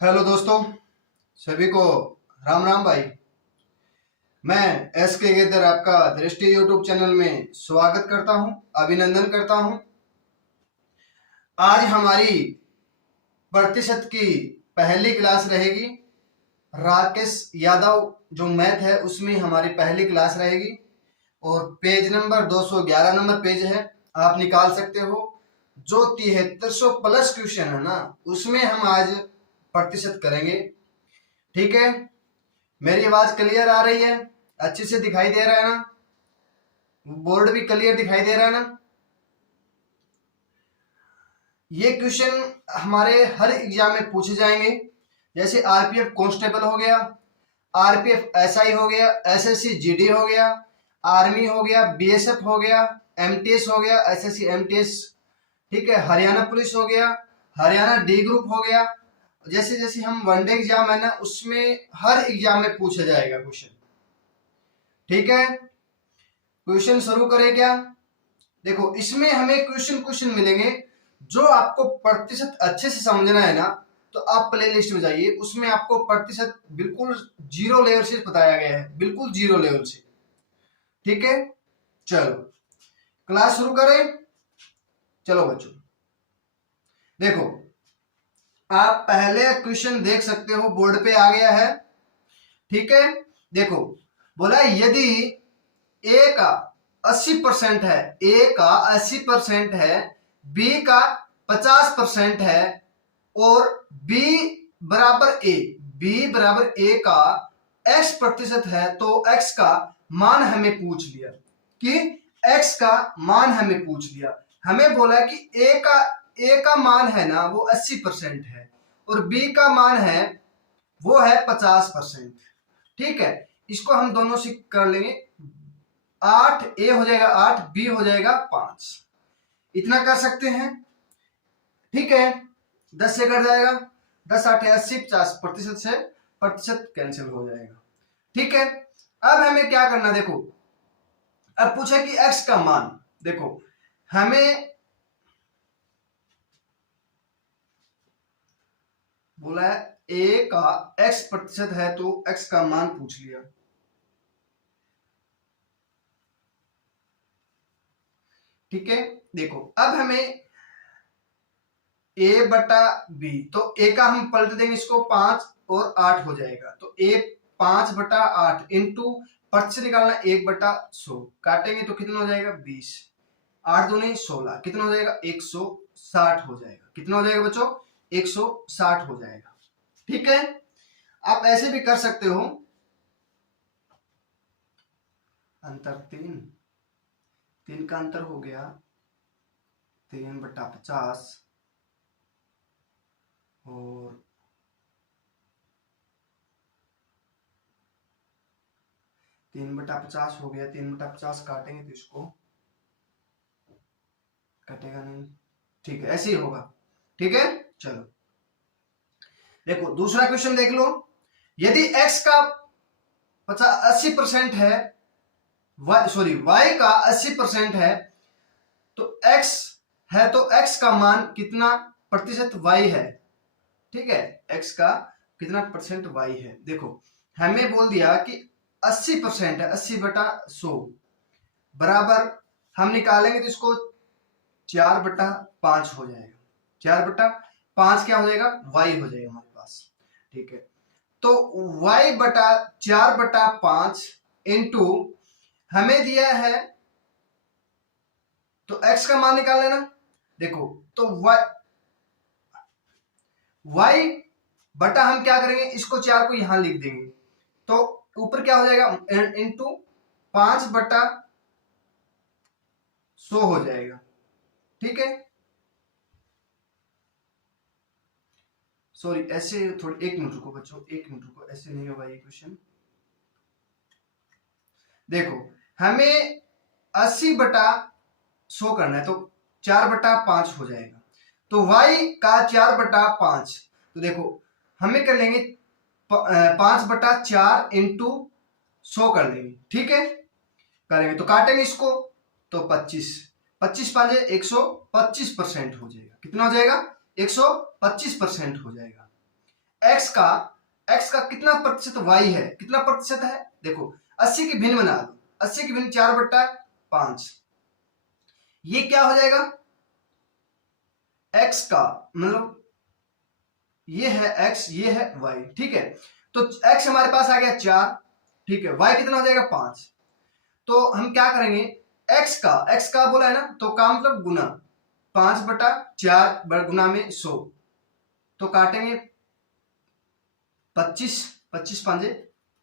Hello दोस्तों, सभी को राम राम भाई। मैं एस के गेदर आपका दृष्टि यूट्यूब चैनल में स्वागत करता हूं, अभिनंदन करता हूं। आज हमारी प्रतिशत की पहली क्लास रहेगी। राकेश यादव जो मैथ है उसमें हमारी पहली क्लास रहेगी और पेज नंबर 211 नंबर पेज है, आप निकाल सकते हो। जो 7300 प्लस क्वेश्चन है ना, उसमें हम आज प्रतिशत करेंगे। ठीक है, मेरी आवाज क्लियर आ रही है, अच्छे से दिखाई दे रहा है ना? बोर्ड भी क्लियर दिखाई दे रहा है ना? ये क्वेश्चन हमारे हर एग्जाम में पूछे जाएंगे। जैसे आरपीएफ कांस्टेबल हो गया, आरपीएफ एसआई हो गया, एसएससी जीडी हो गया, आर्मी हो गया, बीएसएफ हो गया, एमटीएस हो गया, एसएससी एमटीएस। ठीक है, हरियाणा पुलिस हो गया, हरियाणा डी ग्रुप हो गया। जैसे जैसे हम वनडे एग्जाम है ना, उसमें हर एग्जाम में पूछा जाएगा क्वेश्चन। ठीक है, क्वेश्चन शुरू करें क्या? देखो, इसमें हमें क्वेश्चन क्वेश्चन मिलेंगे। जो आपको प्रतिशत अच्छे से समझना है ना, तो आप प्ले लिस्ट में जाइए, उसमें आपको प्रतिशत बिल्कुल जीरो लेवल से बताया गया है, बिल्कुल जीरो लेवल से। ठीक है, चलो क्लास शुरू करें। चलो बच्चों, देखो आप पहले क्वेश्चन देख सकते हो, बोर्ड पे आ गया है। ठीक है, देखो बोला यदि ए का 80% है, ए का 80% है, बी का 50% है और बी बराबर ए, बी बराबर ए का x प्रतिशत है, तो x का मान हमें पूछ लिया कि x का मान हमें पूछ लिया। हमें बोला कि ए का मान है ना वो 80% है और b का मान है वो है 50%। ठीक है, इसको हम दोनों से कर लेंगे। 8 ए हो जाएगा 8, बी हो जाएगा 5, इतना कर सकते हैं। ठीक है, 10 से कट जाएगा, 10 8 80, 50% से प्रतिशत कैंसिल हो जाएगा। ठीक है, अब हमें क्या करना, देखो अब पूछा कि x का मान। देखो हमें बोला है a का x प्रतिशत है, तो x का मान पूछ लिया। ठीक है, देखो अब हमें a बटा b, तो a का हम पलट देंगे इसको, 5 और 8 हो जाएगा, तो a 5 बटा 8 इंटू प्रतिशत निकालना 1 बटा 100, काटेंगे तो कितना हो जाएगा 20, 8 दूनी 16, कितना हो जाएगा 160 हो जाएगा। कितना हो जाएगा बच्चों? 160 हो जाएगा। ठीक है, आप ऐसे भी कर सकते हो। अंतर 3 का अंतर हो गया 3 बटा 50 और 3 बटा 50 हो गया, 3 बटा 50 काटेंगे तो इसको कटेगा नहीं। ठीक है, ऐसे ही होगा। ठीक है, चलो देखो दूसरा क्वेश्चन देख लो। यदि x का 80% है, y का 80% है, तो x है तो x का मान कितना प्रतिशत y है? ठीक है, x का कितना परसेंट y है? देखो हमें बोल दिया कि 80% है, 80 बटा 100 बराबर हम निकालेंगे तो इसको 4 बटा 5 हो जाएगा। 4 बटा 5 क्या हो जाएगा? y हो जाएगा हमारे पास। ठीक है, तो y बटा 4 बटा 5 इंटू हमें दिया है, तो x का मान निकाल लेना। देखो तो y बटा हम क्या करेंगे, इसको 4 को यहां लिख देंगे, तो ऊपर क्या हो जाएगा इंटू 5 बटा 100 हो जाएगा। ठीक है, सॉरी ऐसे थोड़ी, 1 मिनट रुको बच्चों, 1 मिनट रुको, ऐसे नहीं होगा ये क्वेश्चन। देखो हमें 80 बटा 100 करना है, तो 4 बटा 5 हो जाएगा, तो y का 4 बटा 5, तो देखो हमें कर लेंगे 5 बटा 4 इंटू 100 कर लेंगे। ठीक है, करेंगे तो काटेंगे इसको, तो 25 25 5 125% हो जाएगा। कितना हो जाएगा? 125% हो जाएगा। एक्स का कितना प्रतिशत वाई है, कितना प्रतिशत है, देखो 80 की भिन्न बना दो, 80 की भिन्न 4/5, ये क्या हो जाएगा, एक्स का मतलब ये है एक्स, ये है वाई, ठीक है। तो एक्स हमारे पास आ गया 4, ठीक है, वाई कितना हो जाएगा 5। तो हम क्या करेंगे, एक्स का बोला है ना, तो का मतलब गुना 5/4 गुना में 100, तो काटेंगे 25, 25 5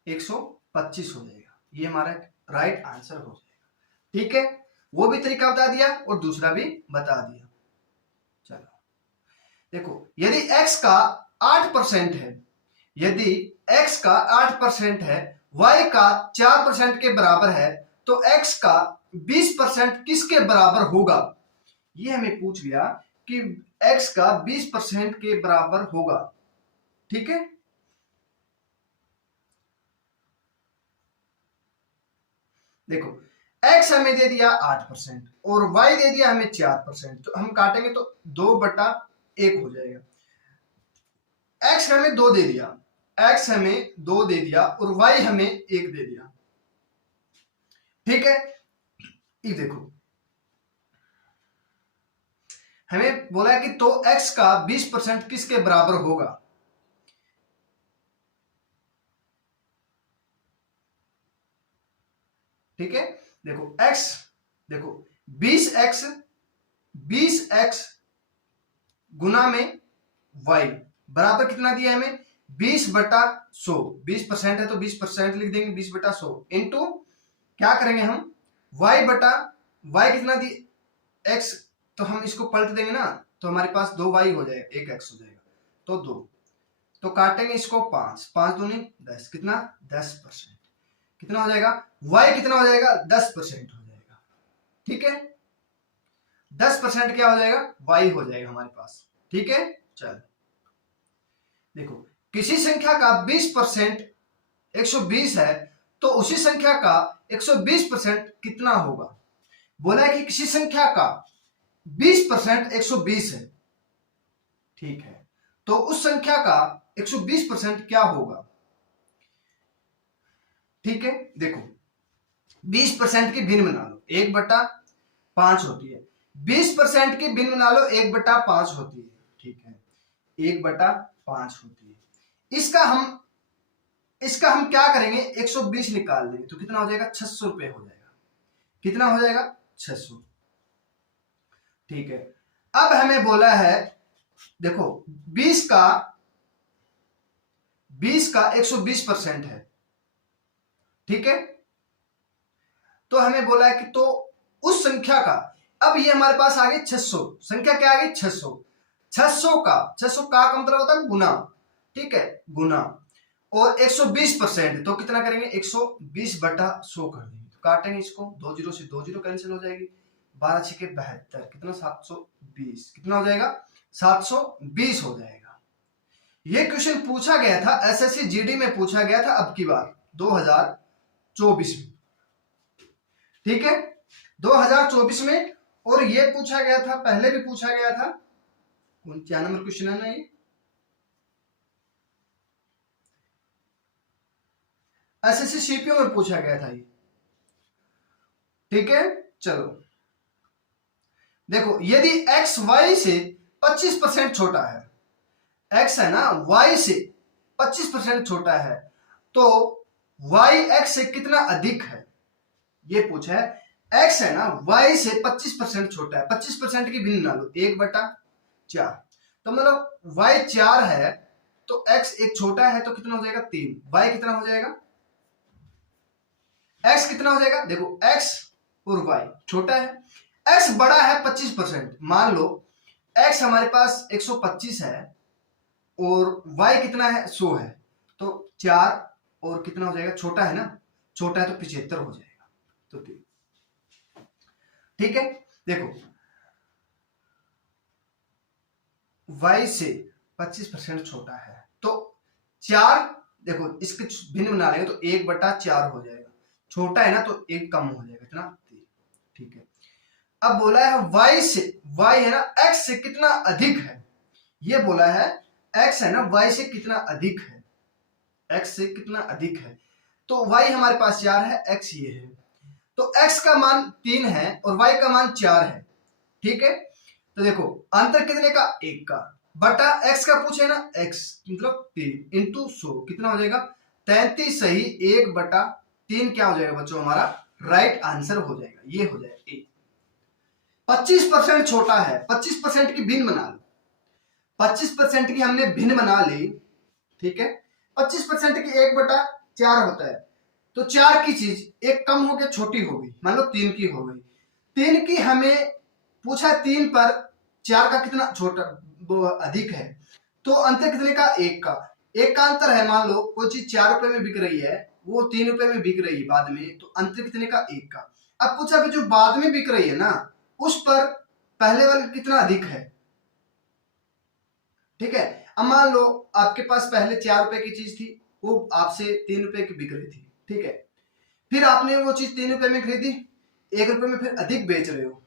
125 हो जाएगा, ये हमारा राइट आंसर हो जाएगा, ठीक है। वो भी तरीका बता दिया और दूसरा भी बता दिया। चलो देखो, यदि x का 8% है, यदि x का 8% है, y का 4% के बराबर है, तो x का 20% किसके बराबर होगा, ये हमें पूछ लिया कि x का 20% के बराबर होगा, ठीक है। देखो x हमें दे दिया 8% और y दे दिया हमें 4%, तो हम काटेंगे तो 2/1 हो जाएगा। x हमें 2 दे दिया, x हमें 2 दे दिया और y हमें 1 दे दिया, ठीक है। ये देखो हमें बोला है कि तो x का 20% किसके बराबर होगा, ठीक है। देखो x, देखो 20x गुना में y बराबर कितना दिया है हमें, 20/100, 20% है तो 20% लिख देंगे, 20/100 इंटू क्या करेंगे हम y कितना दिए x, तो हम इसको पलट देंगे ना, तो हमारे पास 2y हो जाएगा, 1x हो जाएगा, तो 2, तो काटेंगे इसको 5, 5 दूनी 10, कितना 10%, कितना हो जाएगा, y कितना हो जाएगा 10% हो जाएगा, ठीक है। 10% क्या हो जाएगा, y हो जाएगा हमारे पास, ठीक है। चल देखो, किसी संख्या का 20% 120 है, तो उसी संख्या का 120% कितना होगा, बोला है कि किसी संख्या का 20% 120 है, ठीक है, तो उस संख्या का 120% क्या होगा, ठीक है। देखो 20% की भिन्न बना लो, 1/5 होती है, 20% की भिन्न बना लो 1/5 होती है, ठीक है, 1/5 होती है। इसका हम क्या करेंगे, 120 निकाल देंगे, तो कितना हो जाएगा 600 रुपए हो जाएगा, कितना हो जाएगा 600, ठीक है। अब हमें बोला है, देखो 20 का 120% है, ठीक है, तो हमें बोला है कि तो उस संख्या का, अब ये हमारे पास आ गई 600, संख्या क्या आ गई 600, 600 का मतलब होता है गुना, ठीक है, गुना, और 120% तो कितना करेंगे 120/100 कर देंगे, तो काटेंगे इसको, 2 0 से 2 0 कैंसिल हो जाएगी, 12 6 के 72, कितना 720, कितना हो जाएगा 720 हो जाएगा। ये क्वेश्चन पूछा गया था एसएससी जीडी में, पूछा गया था अब की बार 2024 में, ठीक है, 2024 में, और ये पूछा गया था, पहले भी पूछा गया था, क्या नंबर क्वेश्चन है ना ये, एसएससी सीपीओ में पूछा गया था ये, ठीक है। चलो देखो, यदि x y से 25% छोटा है, x है ना y से 25% छोटा है, तो y x से कितना अधिक है, ये पूछा है। x है ना y से 25% छोटा है, 25% की भिन्न ना लो, 1/4, तो मतलब y 4 है तो x एक छोटा है, तो कितना हो जाएगा 3, y कितना हो जाएगा, x कितना हो जाएगा, देखो x और y छोटा है, x बड़ा है 25%, मान लो x हमारे पास 125 है और y कितना है 100 है, तो 4 और कितना हो जाएगा, छोटा है ना, छोटा है तो 75 हो जाएगा, तो ठीक है। देखो y से 25% छोटा है, तो 4, देखो इसके भिन्न बना लेंगे तो 1/4 हो जाएगा, छोटा है ना तो 1 कम हो जाएगा, इतना, ठीक है। अब बोला है y से, y है ना x से कितना अधिक है, ये बोला है x है ना y से कितना अधिक है, x से कितना अधिक है, तो y हमारे पास 4 है, x ये है, तो x का मान 3 है और y का मान 4 है। ठीक है, तो देखो अंतर कितने का, 1 का, बटा x का पूछे ना, x मतलब 3 इंटू 100 कितना हो जाएगा 33 सही 1/3 क्या हो जाएगा बच्चों हमारा राइट आंसर हो जाएगा, ये हो जाएगा ए। 25% छोटा है, 25% की भिन्न बना लो, 25% की हमने भिन्न बना ली। ठीक है, 25% की 1/4 होता है, तो 4 की चीज एक कम हो गई, छोटी हो गई, मान लो 3 की हो गई, 3 की हमें पूछा 3 पर 4 का कितना छोटा अधिक है, तो अंतर कितने का, 1 का, 1 का अंतर है। मान लो कोई चीज 4 रुपए में बिक रही है, वो 3 रुपए में बिक रही है बाद में, तो अंतर कितने का, 1 का। अब पूछा कि जो बाद में बिक रही है ना, उस पर पहले वाले कितना अधिक है। ठीक है, अब मान लो आपके पास पहले 4 रुपए की चीज थी, वो आपसे 3 रुपए की बिक रही थी। ठीक है, फिर आपने वो चीज 3 रुपए में खरीदी, 1 रुपए में फिर अधिक बेच रहे हो।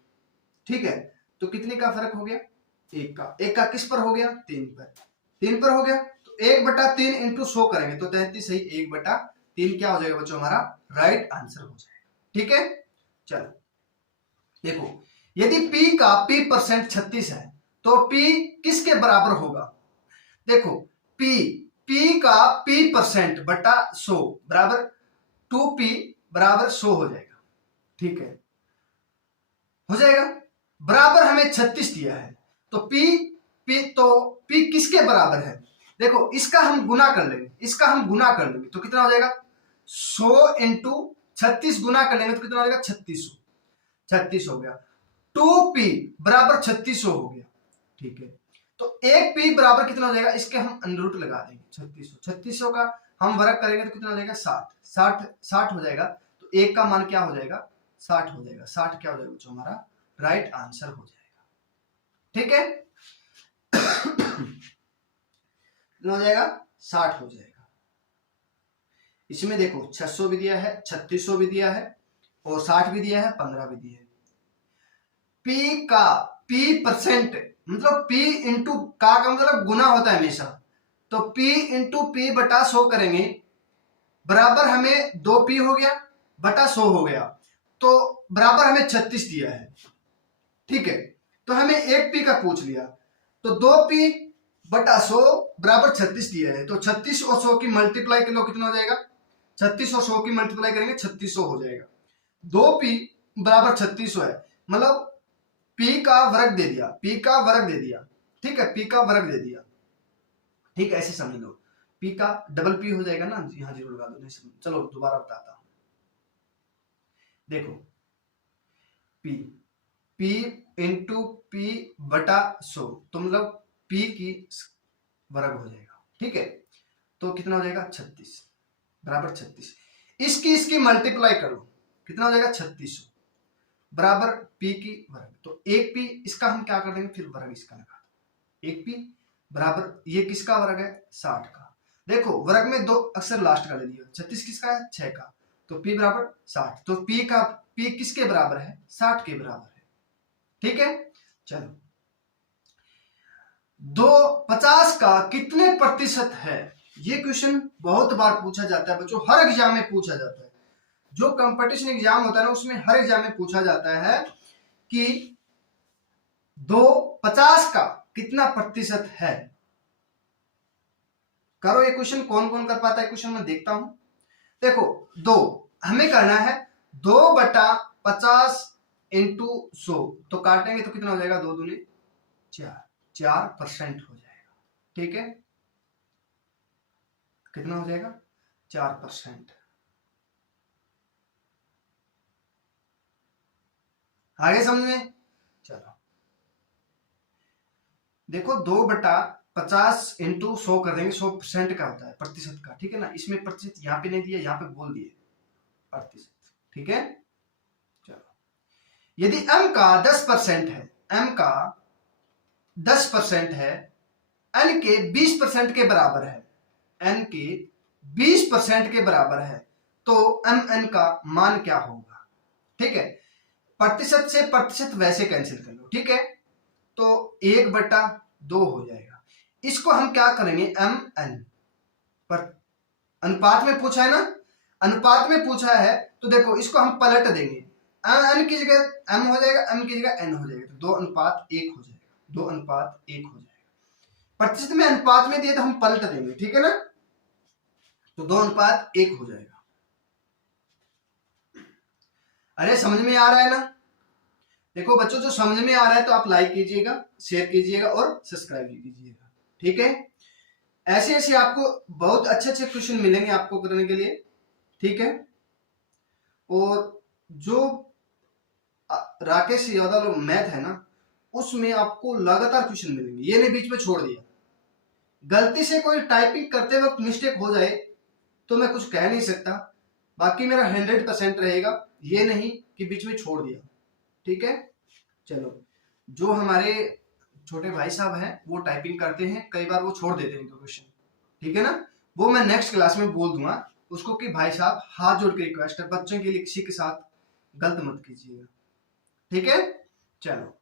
ठीक है, तो कितने का फर्क हो गया, 1 का। 1 का किस पर हो गया, 3 पर, 3 पर हो गया, तो 1/3 इंटू 100 करेंगे तो 33 सही 1/3 क्या हो जाएगा बच्चों हमारा राइट आंसर हो जाएगा। ठीक है, चलो देखो यदि p का p% 36 है तो p किसके बराबर होगा। देखो p का p% बटा 100 बराबर 2p बराबर 100 हो जाएगा। ठीक है, हो जाएगा, बराबर हमें 36 दिया है, तो p किसके बराबर है। देखो इसका हम गुना कर लेंगे, इसका हम गुना कर लेंगे तो कितना हो जाएगा 100 इंटू 36 गुना कर लेंगे तो कितना हो जाएगा 3600, 36 हो गया, 2p बराबर 3600 हो गया। ठीक है, तो 1p बराबर कितना हो जाएगा, इसके हम अंडर रूट लगा देंगे 3600 का हम वर्ग करेंगे तो कितना हो जाएगा 60 हो जाएगा, तो 1 का मान क्या हो जाएगा 60 हो जाएगा, 60 क्या हो जाएगा बच्चों हमारा राइट आंसर हो जाएगा। ठीक है, हो जाएगा 60 हो जाएगा। इसमें देखो 600 भी दिया है, 3600 भी दिया है और 60 भी दिया है, 15 भी दिया है। p का p% मतलब p इंटू का मतलब गुना होता है हमेशा, तो p इंटू p बटा 100 करेंगे, बराबर हमें 2p हो गया बटा 100 हो गया, तो बराबर हमें 36 दिया है। ठीक है, तो हमें 1p का पूछ लिया, तो 2p बटा 100 बराबर 36 दिया है, तो 36 और 100 की मल्टीप्लाई कर लो कितना हो जाएगा, 36 और 100 की मल्टीप्लाई करेंगे 3600 हो जाएगा। 2p बराबर 3600 है, मतलब p का वर्ग दे दिया, p का वर्ग दे दिया। ठीक है, p का वर्ग दे दिया। ठीक है, ऐसे समझ लो, p का डबल p हो जाएगा ना, यहां जीरो लगा दो, नहीं समझ, चलो दोबारा बताता हूं। देखो p इंटू p बटा 100 तो मतलब p की वर्ग हो जाएगा। ठीक है, तो कितना हो जाएगा 36 बराबर 36, इसकी मल्टीप्लाई करो कितना हो जाएगा 3600 बराबर p की वर्ग, तो 1p इसका हम क्या कर देंगे फिर वर्ग इसका लगा दो, 1p बराबर ये किसका वर्ग है 60 का। देखो वर्ग में 2 अक्षर लास्ट का ले लिया, 36 किसका है 6 का, तो p बराबर 60, तो p किसके बराबर है 60 के बराबर है। ठीक है, चलो 50 का कितने प्रतिशत है, ये क्वेश्चन बहुत बार पूछा जाता है बच्चों, हर एग्जाम में पूछा जाता है, जो कंपटीशन एग्जाम होता है ना उसमें हर एग्जाम में पूछा जाता है कि 50 का कितना प्रतिशत है। करो ये क्वेश्चन, कौन कौन कर पाता है क्वेश्चन मैं देखता हूं। देखो 2 हमें करना है 2/50 इंटू 100, तो काटेंगे तो कितना हो जाएगा 2 दूनी 4% हो जाएगा। ठीक है, कितना हो जाएगा 4%। आगे समझे, चलो देखो 2/50 इंटू 100 कर देंगे, 100% का होता है प्रतिशत का। ठीक है ना, इसमें प्रतिशत यहाँ पे नहीं दिया, यहाँ पे बोल दिए प्रतिशत। ठीक है, चलो यदि m का 10% है, m का 10% है, n के 20% के बराबर है, n के 20% के बराबर है, तो mn का मान क्या होगा। ठीक है, प्रतिशत से प्रतिशत वैसे कैंसिल कर लो। ठीक है, तो 1/2 हो जाएगा, इसको हम क्या करेंगे, एम एन पर अनुपात में पूछा है ना, अनुपात में पूछा है तो देखो इसको हम पलट देंगे, एन की जगह एम हो जाएगा, एम की जगह एन हो जाएगा, तो 2 अनुपात 1 हो जाएगा, 2 अनुपात 1 हो जाएगा। प्रतिशत में अनुपात में दिए तो हम पलट देंगे, ठीक है ना, तो 2 अनुपात 1 हो जाएगा। अरे समझ में आ रहा है ना? देखो बच्चों, जो समझ में आ रहा है तो आप लाइक कीजिएगा, शेयर कीजिएगा और सब्सक्राइब कीजिएगा, ठीक है। ऐसे ऐसे आपको बहुत अच्छे अच्छे क्वेश्चन मिलेंगे आपको करने के लिए, ठीक है। और जो राकेश यादव मैथ है ना, उसमें आपको लगातार क्वेश्चन मिलेंगे, ये नहीं बीच में छोड़ दिया। गलती से कोई टाइपिंग करते वक्त मिस्टेक हो जाए तो मैं कुछ कह नहीं सकता, बाकी मेरा 100% रहेगा, ये नहीं कि बीच में छोड़ दिया, ठीक है। चलो, जो हमारे छोटे भाई साहब हैं वो टाइपिंग करते हैं, कई बार वो छोड़ देते हैं क्वेश्चन, ठीक है ना, वो मैं नेक्स्ट क्लास में बोल दूंगा उसको कि भाई साहब हाथ जोड़ के रिक्वेस्ट है, बच्चों के लिए किसी के साथ गलत मत कीजिएगा, ठीक है। चलो,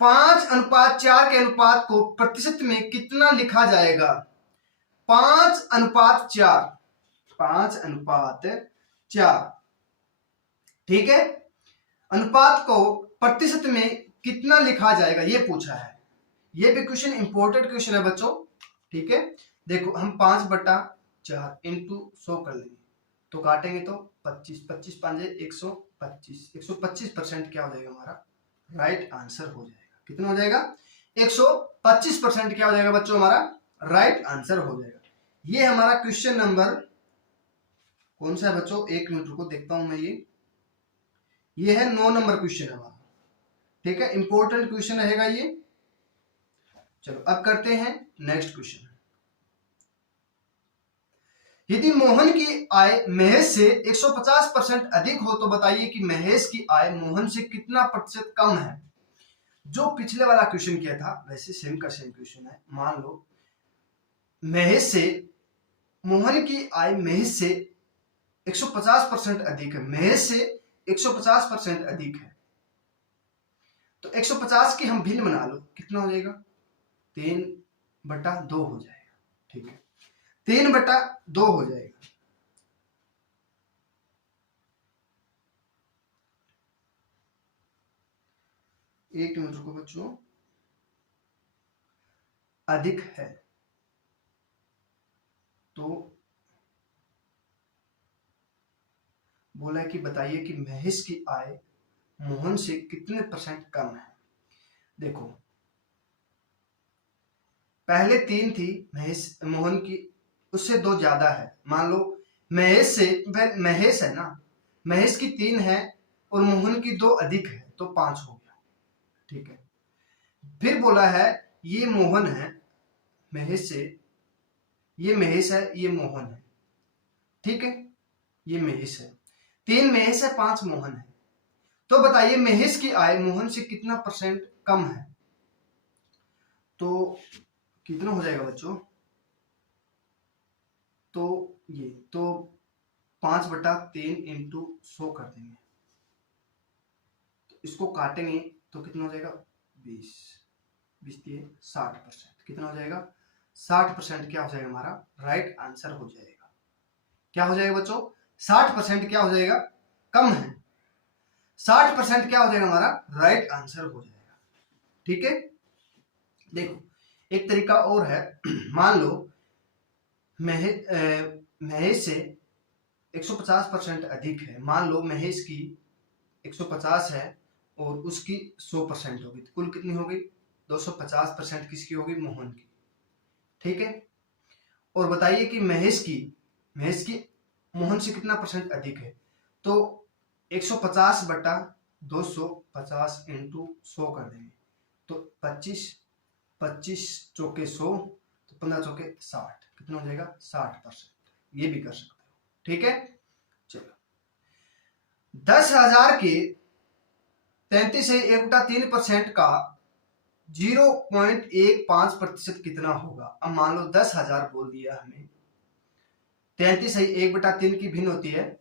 5:4 के अनुपात को प्रतिशत में कितना लिखा जाएगा? 5:4, 5:4, ठीक है। अनुपात को प्रतिशत में कितना लिखा जाएगा ये पूछा है। ये भी क्वेश्चन इंपॉर्टेंट क्वेश्चन है बच्चों, ठीक है। देखो हम 5/4 इंटू 100 कर लेंगे तो काटेंगे तो 25, 25 5 125, 125% क्या हो जाएगा हमारा राइट आंसर हो जाएगा। कितना हो जाएगा? 125% क्या हो जाएगा बच्चों हमारा राइट आंसर हो जाएगा। ये हमारा क्वेश्चन नंबर कौन सा है बच्चों? 1 मिनट रुको, देखता हूं मैं। ये है 9 नंबर क्वेश्चन हमारा, ठीक है। इंपॉर्टेंट क्वेश्चन रहेगा ये। चलो अब करते हैं नेक्स्ट क्वेश्चन। यदि मोहन की आय महेश से 150% अधिक हो तो बताइए कि महेश की आय मोहन से कितना प्रतिशत कम है। जो पिछले वाला क्वेश्चन किया था वैसे सेम का सेम क्वेश्चन है। मान लो महेश से मोहन की आय महेश से 150% अधिक है, महेश से 150% अधिक है, तो 150 की हम भिन्न बना लो, कितना हो जाएगा? 3/2 हो जाएगा, ठीक है। 3/2 हो जाएगा। एक मिनट रुको बच्चों, अधिक है तो बोला कि बताइए कि महेश की आय मोहन से कितने % कम है। देखो पहले 3 थी महेश मोहन की, उससे 2 ज्यादा है। मान लो महेश से, महेश है ना, महेश की 3 है और मोहन की 2 अधिक है तो 5 हो गया, ठीक है। फिर बोला है ये मोहन है महेश से, ये महेश है, ये मोहन है, ठीक है। ये महेश है, 3 महेश है, 5 मोहन है, तो बताइए महेश की आय मोहन से कितना % कम है। तो कितना हो जाएगा बच्चों? तो ये तो 5/3 इंटू 100 कर देंगे, तो इसको काटेंगे तो कितना हो जाएगा? 20, 60%। कितना हो जाएगा? 60% क्या हो जाएगा हमारा राइट आंसर हो जाएगा। क्या हो जाएगा बच्चों? 60% क्या हो जाएगा? कम है, 60% क्या हो जाएगा हमारा राइट आंसर हो जाएगा, ठीक है। देखो एक तरीका और है, मान लो महेश से 150% अधिक है। मान लो महेश की 150 है और उसकी 100% होगी, तो कुल कितनी होगी? 250% किसकी होगी? मोहन की, ठीक है। और बताइए कि महेश की मोहन से कितना % अधिक है। तो 150/250 इंटू 100 कर देंगे तो 25, 25 चौके 100, तो 15 चौके 60, कितना हो जाएगा? 60%। ये भी कर सकते हो, ठीक है। चलो 10,000 के 33.3% का 0.15% कितना होगा। अब मान लो 10,000 बोल दिया हमें, 33/1/3 की भिन्न होती है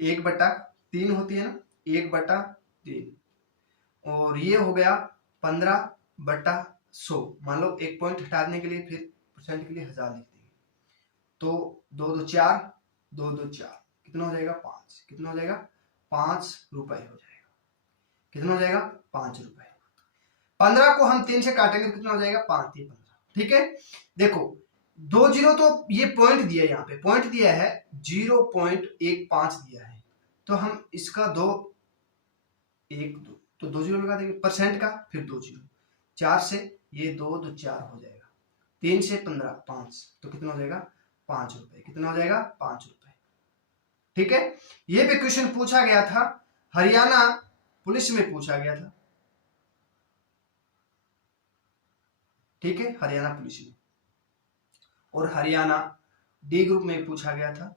1/3 होती है ना, 1/3, और ये हो गया 15/100, 100, मान लो एक पॉइंट हटाने के लिए फिर परसेंट के लिए 1000 लिख देंगे। तो 2 2 4, 2 2 4, कितना हो जाएगा 5, कितना हो जाएगा 5 रुपए हो जाएगा, कितना हो जाएगा 5 रुपए। 15 को हम 3 से काटेंगे कितना हो जाएगा 5 3 15, ठीक है। देखो 2 जीरो तो ये पॉइंट दिया है, यहाँ पे पॉइंट दिया है 0.15 दिया है, तो हम इसका 2 1 2 तो 2 जीरो लगा देंगे परसेंट का, फिर 2 जीरो, 4 से ये 2 2 4 हो जाएगा, 3 से 15 5, तो कितना हो जाएगा 5 रुपए, कितना हो जाएगा 5 रुपए, ठीक है। ये भी क्वेश्चन पूछा गया था, हरियाणा पुलिस में पूछा गया था, ठीक है, हरियाणा पुलिस में, और हरियाणा डी ग्रुप में पूछा गया था।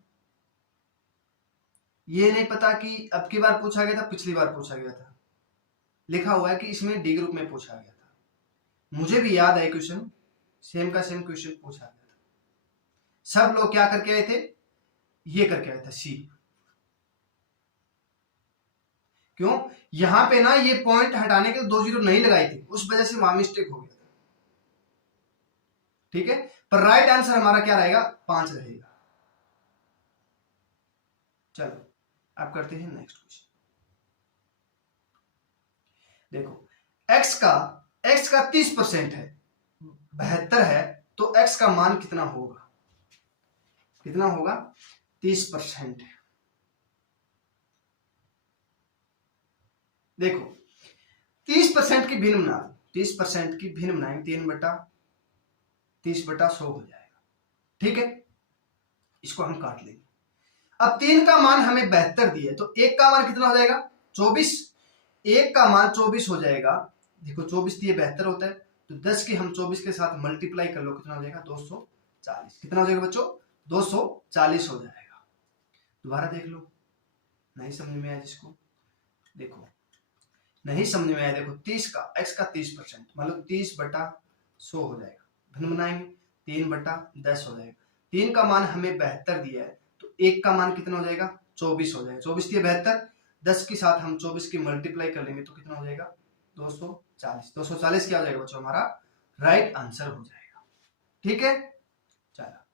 ये नहीं पता कि अब की बार पूछा गया था पिछली बार पूछा गया था, लिखा हुआ है कि इसमें डी ग्रुप में पूछा गया था। मुझे भी याद है क्वेश्चन, सेम का सेम क्वेश्चन पूछा गया था। सब लोग क्या करके आए थे, ये करके आया था सी। क्यों, यहां पे ना ये पॉइंट हटाने के 2 जीरो नहीं लगाई थी, उस वजह से वहां मिस्टेक हो गया था, ठीक है। पर राइट आंसर हमारा क्या रहेगा 5 रहेगा। चलो अब करते हैं नेक्स्ट क्वेश्चन। देखो x का 30% है, 72 है, तो x का मान कितना होगा, कितना होगा 30%। देखो 30% की भिन्न बना, 30% की भिन्न बनाएंगे 3/30/100 हो जाएगा, ठीक है। इसको हम काट लेंगे। अब 3 का मान हमें 72 दिया है, तो 1 का मान कितना हो जाएगा 24, 1 का मान 24 हो जाएगा। देखो 24 दिए 72 होता है, तो 10 की हम 24 के साथ मल्टीप्लाई कर लो, कितना हो जाएगा 240, कितना हो जाएगा बच्चों 240 हो जाएगा। दोबारा देख लो, नहीं समझ में आया जिसको, देखो नहीं समझ में आया, देखो 30 का x का 30% मतलब 30/100 हो जाएगा, भिन्न बनाएंगे 3/10 हो जाएगा। 3 का मान हमें 72 दिया है, तो 1 का मान कितना हो जाएगा 24 हो जाएगा, 24 दिए 72, 10 के साथ हम 24 की मल्टीप्लाई कर लेंगे तो कितना हो जाएगा 240, 240 क्या हो जाएगा बच्चों हमारा राइट आंसर हो जाएगा, ठीक है। चलो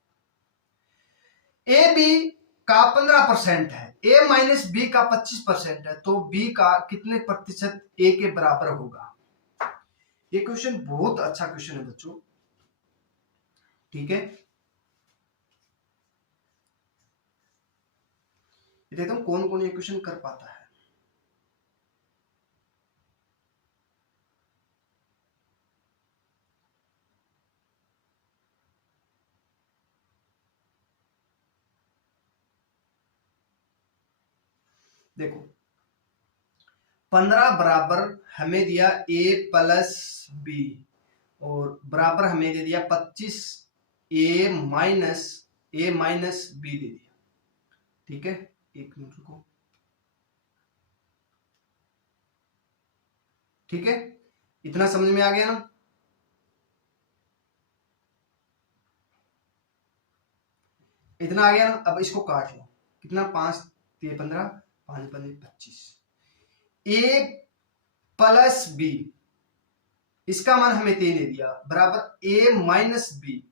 ए बी का 15% है, a माइनस बी का 25% है, तो b का कितने प्रतिशत a के बराबर होगा। ये क्वेश्चन बहुत अच्छा क्वेश्चन है बच्चों, ठीक है। देखता हूं कौन कौन ये क्वेश्चन कर पाता है। देखो 15 बराबर हमें दिया a प्लस बी, और बराबर हमें दे दिया 25 a माइनस बी दे दिया, ठीक है। एक मिनट रुको, ठीक है, इतना समझ में आ गया ना। इतना आ गया ना, अब इसको काट लो, कितना 5 3 15, 5 5 25, a प्लस बी इसका मान हमें 3 दे दिया, बराबर a माइनस बी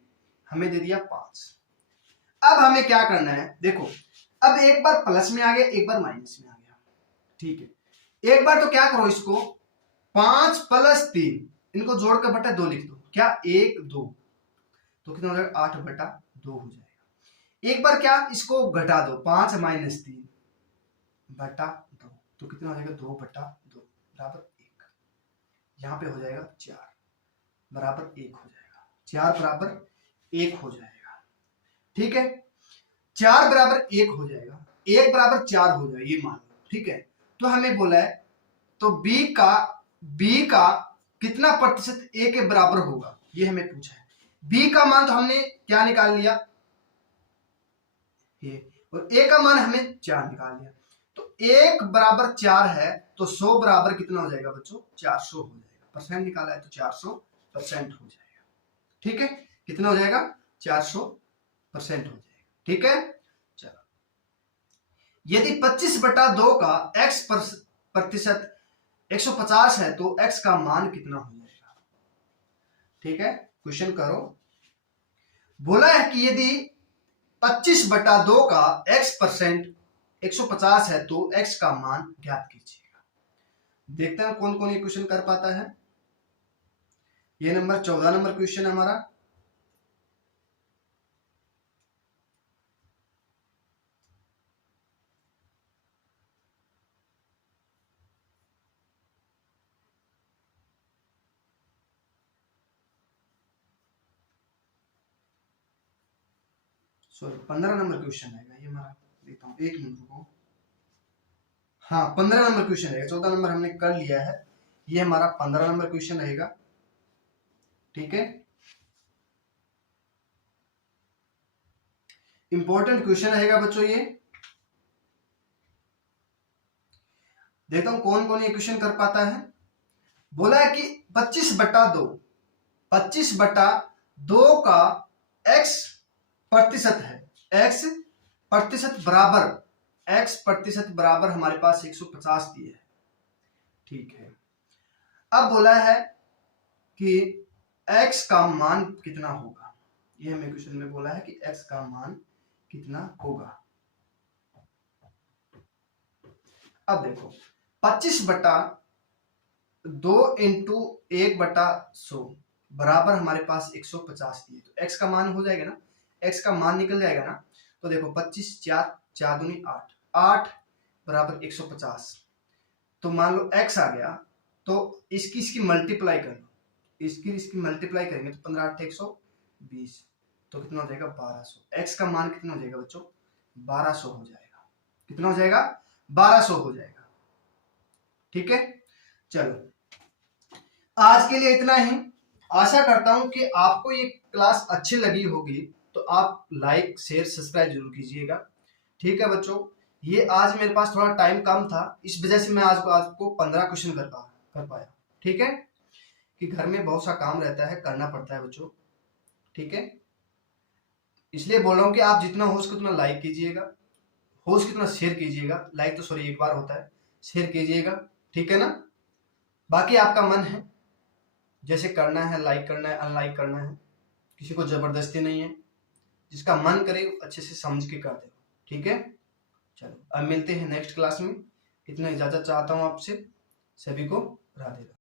हमें दे दिया 5। अब हमें क्या करना है, देखो अब एक बार प्लस में आ गया, एक बार माइनस में आ गया, ठीक है। एक बार तो क्या करो, इसको 5 प्लस 3 इनको जोड़कर बटा 2 लिख दो, क्या 1 2, तो कितना हो जाएगा 8/2 हो जाएगा। एक बार क्या इसको घटा दो, 5 माइनस 3 बटा 2, तो कितना हो जाएगा 2/2 बराबर 1, यहाँ पे हो जाएगा 4 बराबर 1 हो जाएगा, 4 बराबर 1 हो जाएगा, ठीक है। 4 बराबर 1 हो जाएगा, 1 बराबर 4 हो जाएगा, ये मान लो, ठीक है। तो हमें बोला है, तो b का कितना प्रतिशत a के बराबर होगा, ये हमें पूछा है। b का मान तो हमने क्या निकाल लिया ये, और a का मान हमें 4 निकाल लिया, तो 1 बराबर 4 है, तो 100 बराबर कितना हो जाएगा बच्चों 400 हो जाएगा, परसेंट निकाला है तो 400% हो जाएगा, ठीक है। कितना हो जाएगा 400% हो जाएगा, ठीक है। चलो यदि 25/2 का x प्रतिशत 150 है, तो x का मान कितना हो जाएगा। ठीक है, क्वेश्चन करो। बोला है कि यदि 25/2 का x% 150 है तो x का मान ज्ञात कीजिएगा। देखते हैं कौन कौन ये क्वेश्चन कर पाता है। ये नंबर 14 नंबर क्वेश्चन है हमारा। सॉरी 15 नंबर क्वेश्चन रहेगा ये हमारा। देखता हूँ, एक मिनट रुको। हाँ 15 नंबर क्वेश्चन रहेगा, 14 नंबर हमने कर लिया है, ये हमारा 15 नंबर क्वेश्चन रहेगा। ठीक है, इंपॉर्टेंट क्वेश्चन रहेगा बच्चों ये। देखता हूं कौन कौन ये क्वेश्चन कर पाता है। बोला है कि 25/2 25/2 का x प्रतिशत है, x प्रतिशत बराबर हमारे पास 150 दिए है। ठीक है, अब बोला है कि x का मान कितना होगा, ये हमें क्वेश्चन में बोला है कि x का मान कितना होगा। अब देखो 25/2 इंटू 1/100 बराबर हमारे पास 150 दिए, तो x का मान हो जाएगा ना, x का मान निकल जाएगा ना। तो देखो 25 4 दूनी 8 बराबर 150। तो मान लो x आ गया, तो इसकी मल्टीप्लाई कर लो, इसकी मल्टीप्लाई करेंगे तो 15 8 120, तो कितना हो जाएगा 1200। x का मान कितना हो जाएगा बच्चों, 1200 हो जाएगा। कितना हो जाएगा, 1200 हो जाएगा। ठीक है, चलो आज के लिए इतना ही। आशा करता हूं कि आपको ये क्लास अच्छी लगी होगी, तो आप लाइक शेयर सब्सक्राइब जरूर कीजिएगा। ठीक है बच्चों, ये आज मेरे पास थोड़ा टाइम कम था, इस वजह से मैं आज आपको 15 क्वेश्चन कर पाया। ठीक है, कि घर में बहुत सा काम रहता है, करना पड़ता है बच्चों। ठीक है, इसलिए बोल रहा हूँ कि आप जितना हो सके उतना लाइक कीजिएगा, हो सके उतना शेयर कीजिएगा। लाइक तो सॉरी एक बार होता है, शेयर कीजिएगा। ठीक है ना, बाकी आपका मन है, जैसे करना है, लाइक करना है, अनलाइक करना है, किसी को जबरदस्ती नहीं है, जिसका मन करे अच्छे से समझ के कर दे। ठीक है, चलो अब मिलते हैं नेक्स्ट क्लास में। इतना इजाजत चाहता हूँ आपसे, सभी को राधे राधे।